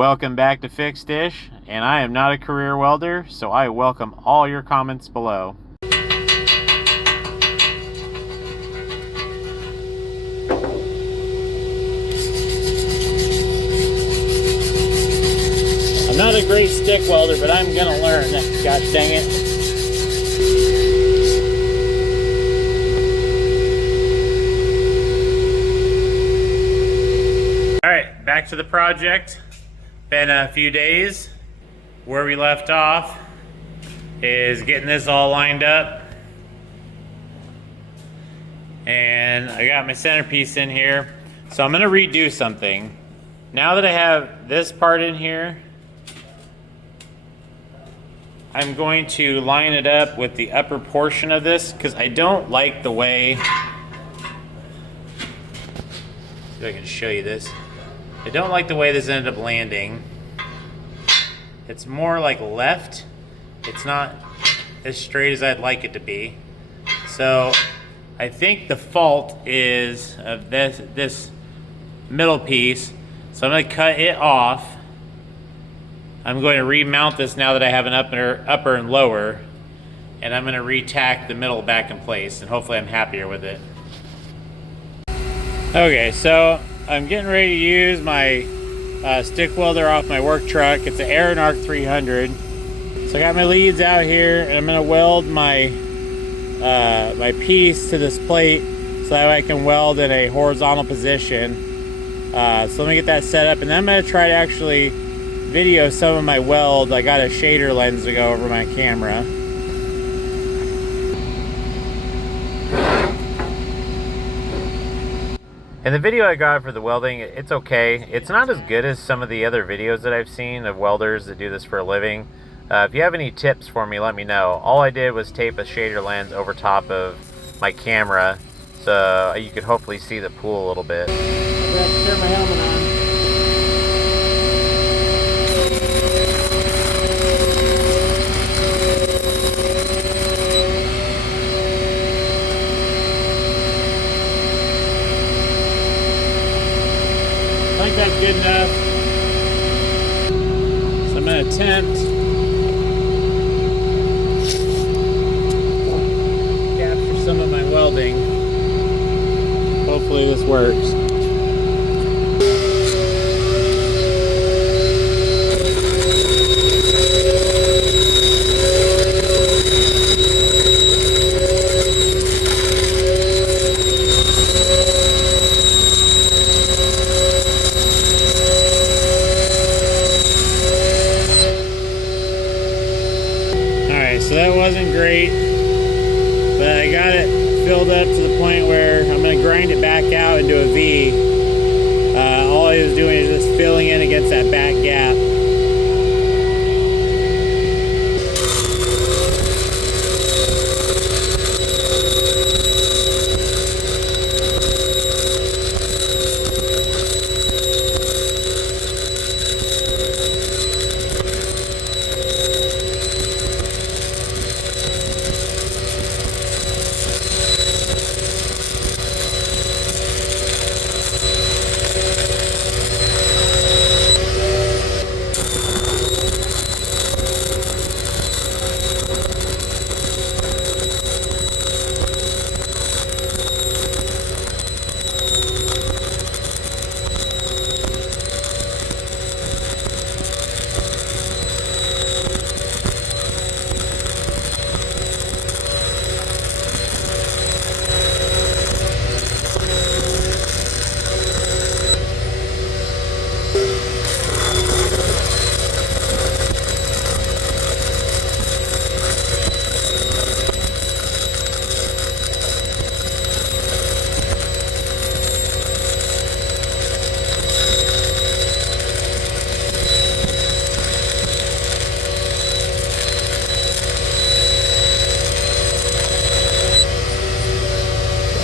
Welcome back to Fixed Dish, and I am not a career welder, so I welcome all your comments below. I'm not a great stick welder, but I'm gonna learn. Gosh dang it. Alright, back to the project. Been a few days. Where we left off is getting this all lined up. And I got my centerpiece in here. So I'm gonna redo something. Now that I have this part in here, I'm going to line it up with the upper portion of this because I don't like the way, see if I can show you this. I don't like the way this ended up landing. It's more like left. It's not as straight as I'd like it to be. So I think the fault is of this middle piece. So I'm going to cut it off. I'm going to remount this now that I have an upper and lower. And I'm going to re-tack the middle back in place. And hopefully I'm happier with it. Okay, so I'm getting ready to use my stick welder off my work truck. It's an Aaron Arc 300. So I got my leads out here, and I'm going to weld my my piece to this plate so that way I can weld in a horizontal position. So let me get that set up, and then I'm going to try to actually video some of my weld. I got a shader lens to go over my camera. And the video I got for the welding, it's okay. It's not as good as some of the other videos that I've seen of welders that do this for a living. If you have any tips for me, let me know. All I did was tape a shader lens over top of my camera so you could hopefully see the pool a little bit. I have to turn my helmet on. I think that's good enough. So I'm going to attempt to capture some of my welding. Hopefully this works. So that wasn't great, but I got it filled up to the point where I'm going to grind it back out into a V. All I was doing is just filling in against that back gap.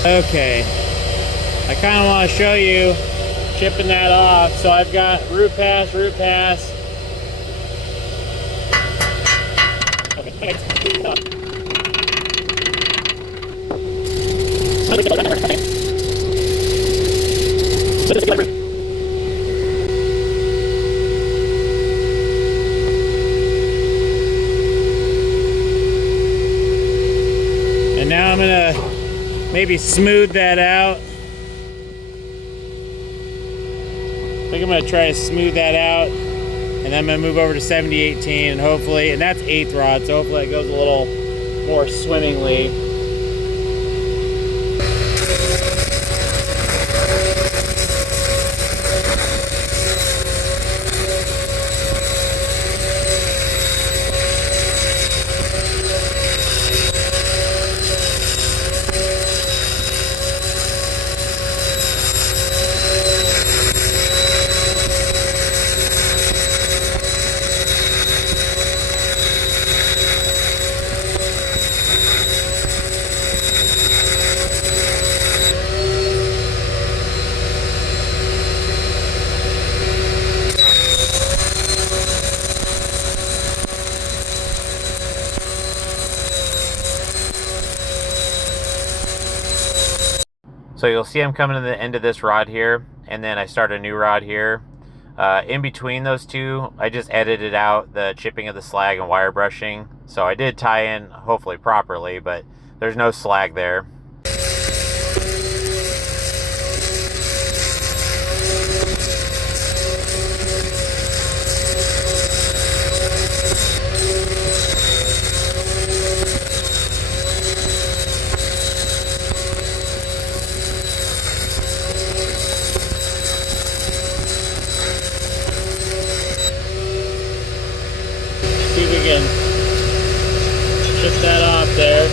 Okay, I kind of want to show you chipping that off. So I've got root pass. gonna maybe smooth that out. I think I'm gonna try to smooth that out, and then I'm gonna move over to 70/18, and hopefully, and that's 1/8 rod, so hopefully it goes a little more swimmingly. So you'll see I'm coming to the end of this rod here, and then I start a new rod here. In between those two, I just edited out the chipping of the slag and wire brushing. So I did tie in, hopefully properly, but there's no slag there. See if we can chip that off there.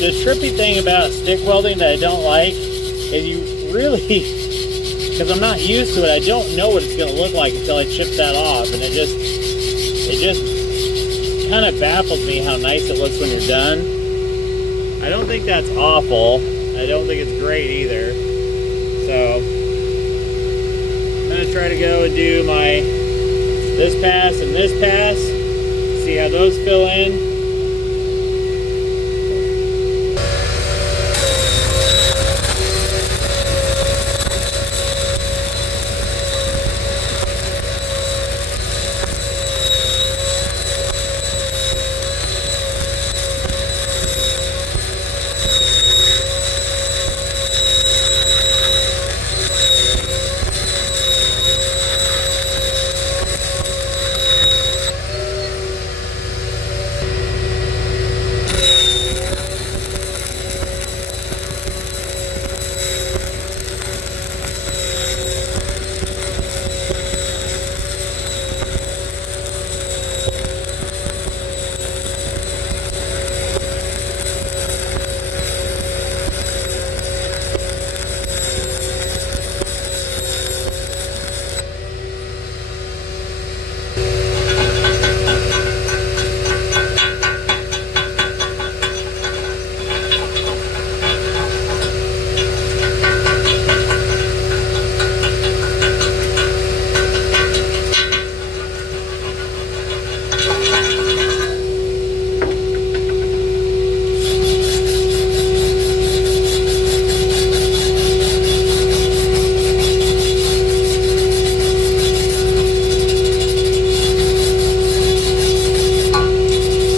The trippy thing about stick welding that I don't like is you really, because I'm not used to it, I don't know what it's going to look like until I chip that off, and it just kind of baffles me how nice it looks when you're done. I don't think that's awful. I don't think it's great either. So I'm going to try to go and do my this pass and this pass, see how those fill in.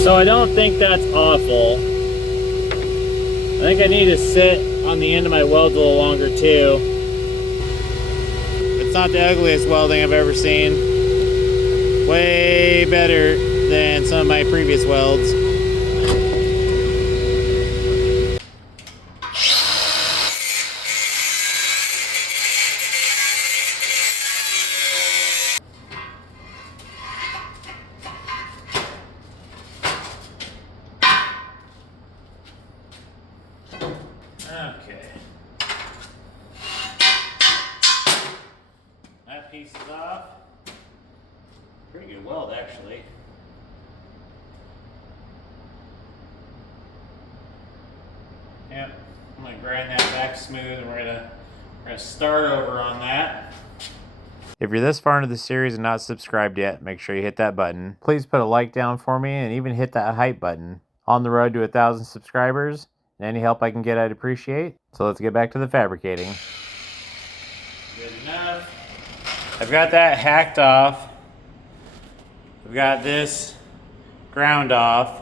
So I don't think that's awful. I think I need to sit on the end of my welds a little longer too. It's not the ugliest welding I've ever seen. Way better than some of my previous welds. Okay. That piece is off. Pretty good weld, actually. Yep. I'm gonna grind that back smooth, and we're gonna start over on that. If you're this far into the series and not subscribed yet, make sure you hit that button. Please put a like down for me and even hit that hype button. On the road to 1,000 subscribers, and any help I can get I'd appreciate. So let's get back to the fabricating. Good enough. I've got that hacked off. I've got this ground off.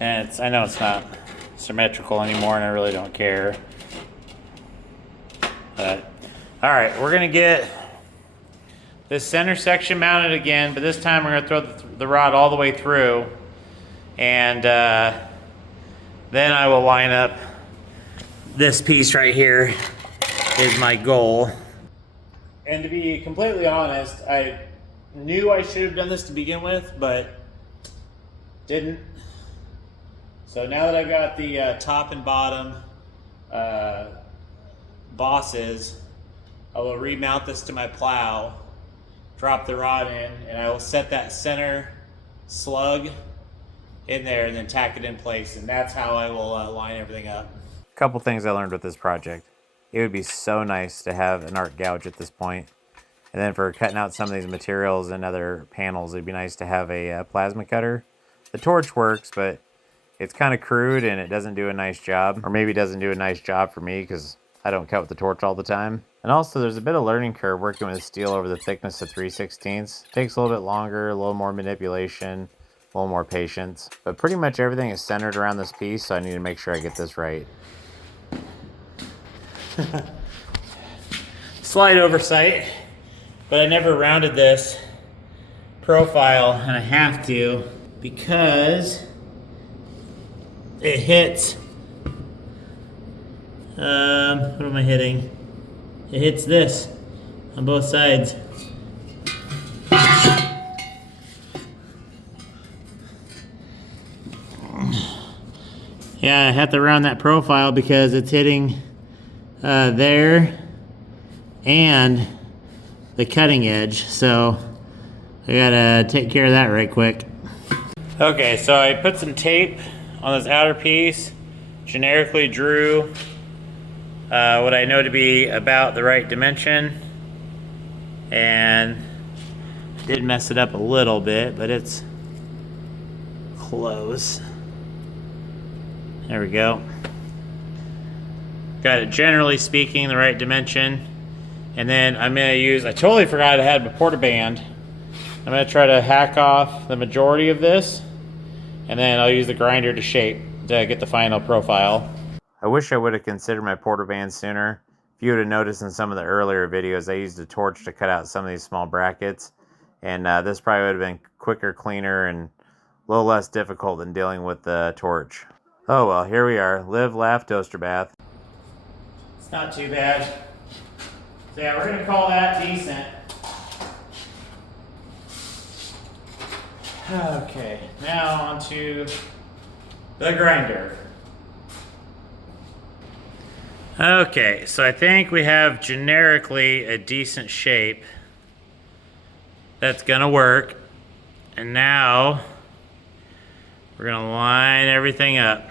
And I know it's not symmetrical anymore and I really don't care. But, all right, we're gonna get this center section mounted again, but this time we're gonna throw the rod all the way through, and then I will line up this piece right here is my goal. And to be completely honest, I knew I should have done this to begin with, but didn't. So now that I've got the top and bottom bosses, I will remount this to my plow, drop the rod in, and I will set that center slug in there and then tack it in place, and that's how I will line everything up. A couple things I learned with this project. It would be so nice to have an arc gouge at this point. And then for cutting out some of these materials and other panels, it'd be nice to have a plasma cutter. The torch works, but it's kind of crude and it doesn't do a nice job. Or maybe it doesn't do a nice job for me because I don't cut with the torch all the time. And also there's a bit of learning curve working with steel over the thickness of 3/16. Takes a little bit longer, a little more manipulation, a little more patience. But pretty much everything is centered around this piece, so I need to make sure I get this right. Slight oversight, but I never rounded this profile, and I have to because it hits, what am I hitting? It hits this on both sides. Yeah, I have to round that profile because it's hitting there and the cutting edge, so I gotta take care of that right quick. Okay, so I put some tape on this outer piece, generically drew what I know to be about the right dimension, and I did mess it up a little bit, but it's close. There we go. Got it generally speaking the right dimension. And then I'm gonna use, I totally forgot I had a porta band. I'm gonna try to hack off the majority of this, and then I'll use the grinder to shape to get the final profile. I wish I would have considered my porta band sooner. If you would have noticed in some of the earlier videos, I used a torch to cut out some of these small brackets, and this probably would have been quicker, cleaner, and a little less difficult than dealing with the torch. Oh well, here we are. Live, laugh, toaster bath. It's not too bad. So yeah, we're gonna call that decent. Okay, now onto the grinder. Okay, so I think we have generically a decent shape that's gonna work. And now we're gonna line everything up.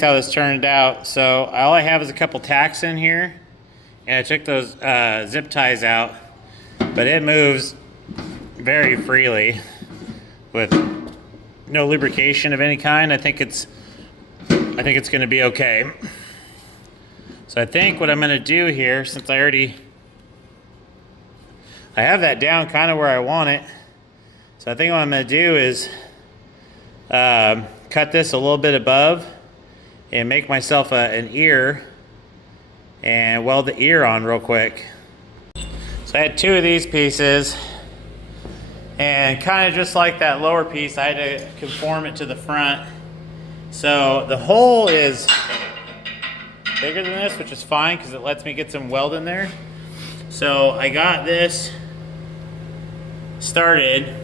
How this turned out. So all I have is a couple tacks in here, and I took those zip ties out, but it moves very freely with no lubrication of any kind. I think it's going to be okay. So I think what I'm going to do here, since I have that down kind of where I want it, so I think what I'm going to do is cut this a little bit above and make myself an ear and weld the ear on real quick. So I had two of these pieces, and kind of just like that lower piece, I had to conform it to the front. So the hole is bigger than this, which is fine because it lets me get some weld in there. So I got this started,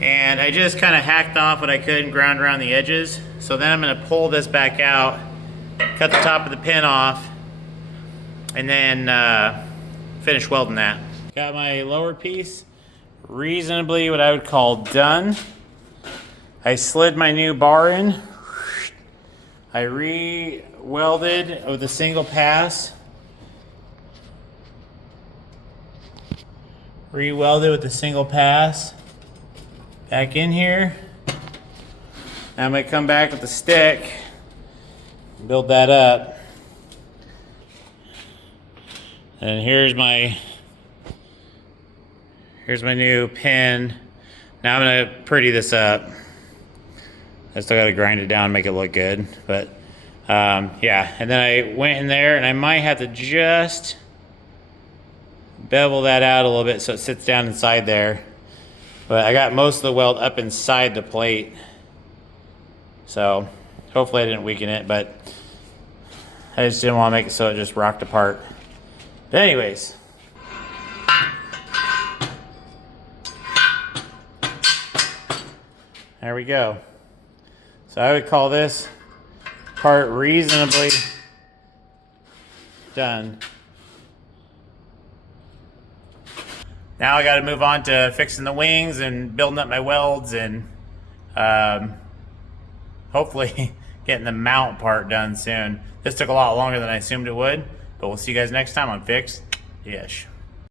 and I just kind of hacked off what I could and ground around the edges. So then I'm going to pull this back out, cut the top of the pin off, and then finish welding that. Got my lower piece reasonably what I would call done. I slid my new bar in. I re-welded with a single pass. Re-welded with a single pass. Back in here. Now I'm going to come back with the stick and build that up. And here's my new pin. Now I'm going to pretty this up. I still got to grind it down and make it look good. But yeah, and then I went in there and I might have to just bevel that out a little bit so it sits down inside there. But I got most of the weld up inside the plate. So hopefully I didn't weaken it, but I just didn't want to make it so it just rocked apart. But anyways. There we go. So I would call this part reasonably done. Now I got to move on to fixing the wings and building up my welds and hopefully getting the mount part done soon. This took a lot longer than I assumed it would, but we'll see you guys next time on Fix-ish.